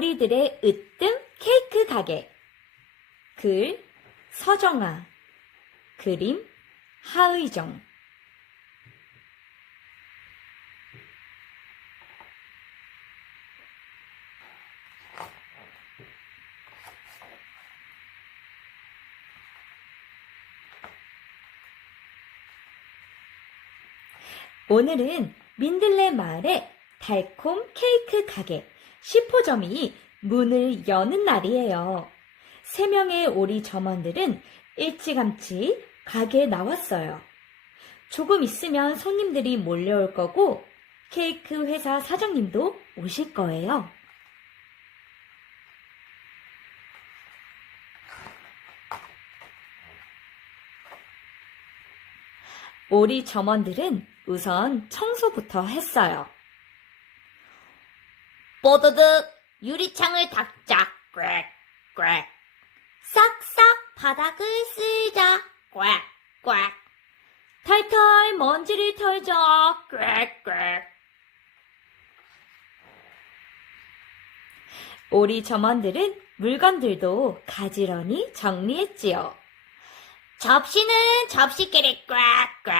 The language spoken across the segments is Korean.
오리들의 으뜸 케이크 가게. 글 서정아. 그림 하의정. 오늘은 민들레 마을의 달콤 케이크 가게 10호점이 문을 여는 날이에요. 세 명의 오리 점원들은 일찌감치 가게에 나왔어요. 조금 있으면 손님들이 몰려올 거고 케이크 회사 사장님도 오실 거예요. 오리 점원들은 우선 청소부터 했어요. 뽀드득 유리창을 닦자 꽥 꽥 싹싹 바닥을 쓸자 꽥꽥 탈탈 먼지를 털자. 꽥꽥 오리 점원들은 물건들도 가지런히 정리했지요. 접시는 접시끼리 꽥 꽥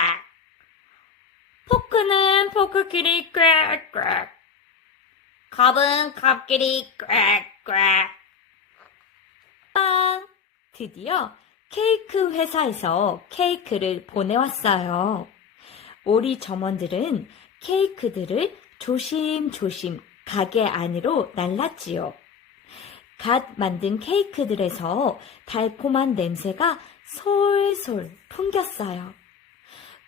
포크는 포크끼리 꽥 꽥. 컵은 컵끼리 꽥꽥 빵! 드디어 케이크 회사에서 케이크를 보내왔어요. 오리 점원들은 케이크들을 조심조심 가게 안으로 날랐지요. 갓 만든 케이크들에서 달콤한 냄새가 솔솔 풍겼어요.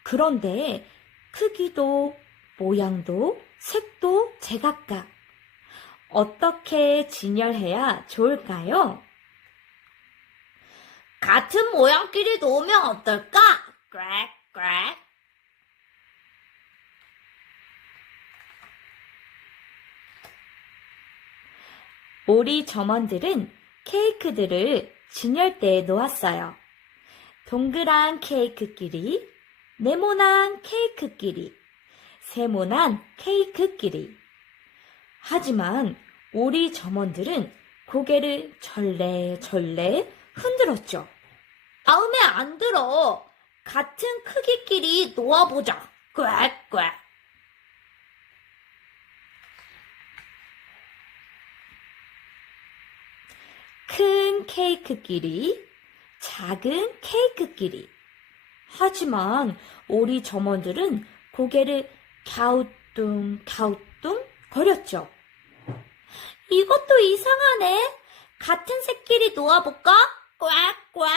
그런데 크기도 모양도 색도 제각각. 어떻게 진열해야 좋을까요? 같은 모양끼리 놓으면 어떨까 꽥꽥 오리 점원들은 케이크들을 진열대에 놓았어요. 동그란 케이크끼리, 네모난 케이크끼리, 세모난 케이크끼리. 하지만 오리 점원들은 고개를 절레절레 흔들었죠. 마음에 안 들어 같은 크기끼리 놓아보자 꽥꽥 큰 케이크끼리, 작은 케이크끼리. 하지만 오리 점원들은 고개를 갸우뚱 갸우뚱 거렸죠. 이것도 이상하네. 같은 색끼리 놓아볼까? 꽉 꽉.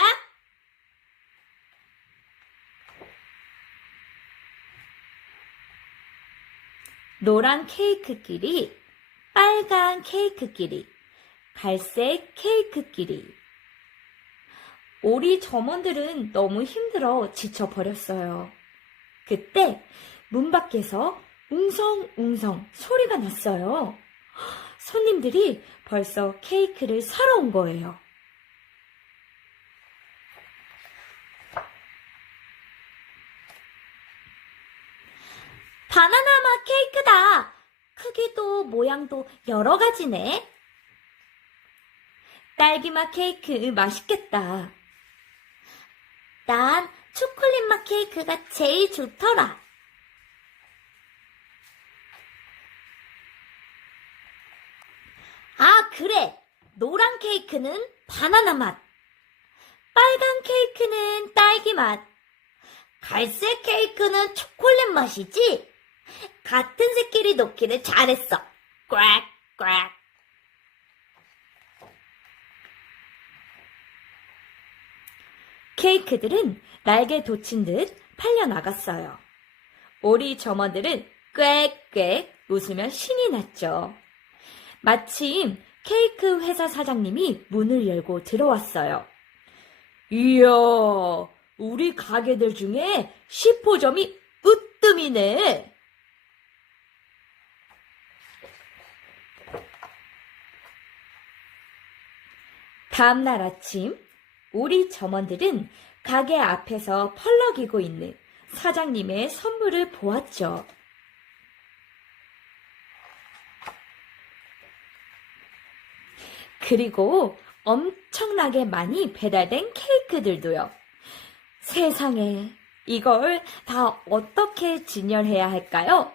노란 케이크끼리, 빨간 케이크끼리, 갈색 케이크끼리. 오리 점원들은 너무 힘들어 지쳐버렸어요. 그때 문 밖에서 웅성웅성 소리가 났어요. 손님들이 벌써 케이크를 사러 온 거예요. 바나나 맛 케이크다. 크기도 모양도 여러 가지네. 딸기맛 케이크 맛있겠다. 난 초콜릿 맛 케이크가 제일 좋더라. 아, 그래. 노란 케이크는 바나나 맛. 빨간 케이크는 딸기 맛. 갈색 케이크는 초콜릿 맛이지? 같은 색끼리 놓기를 잘했어. 꽥꽥. 케이크들은 날개 돋친 듯 팔려 나갔어요. 오리 점원들은 꽥꽥 웃으며 신이 났죠. 마침 케이크 회사 사장님이 문을 열고 들어왔어요. 이야, 우리 가게들 중에 10호점이 으뜸이네. 다음날 아침, 우리 점원들은 가게 앞에서 펄럭이고 있는 사장님의 선물을 보았죠. 그리고 엄청나게 많이 배달된 케이크들도요. 세상에, 이걸 다 어떻게 진열해야 할까요?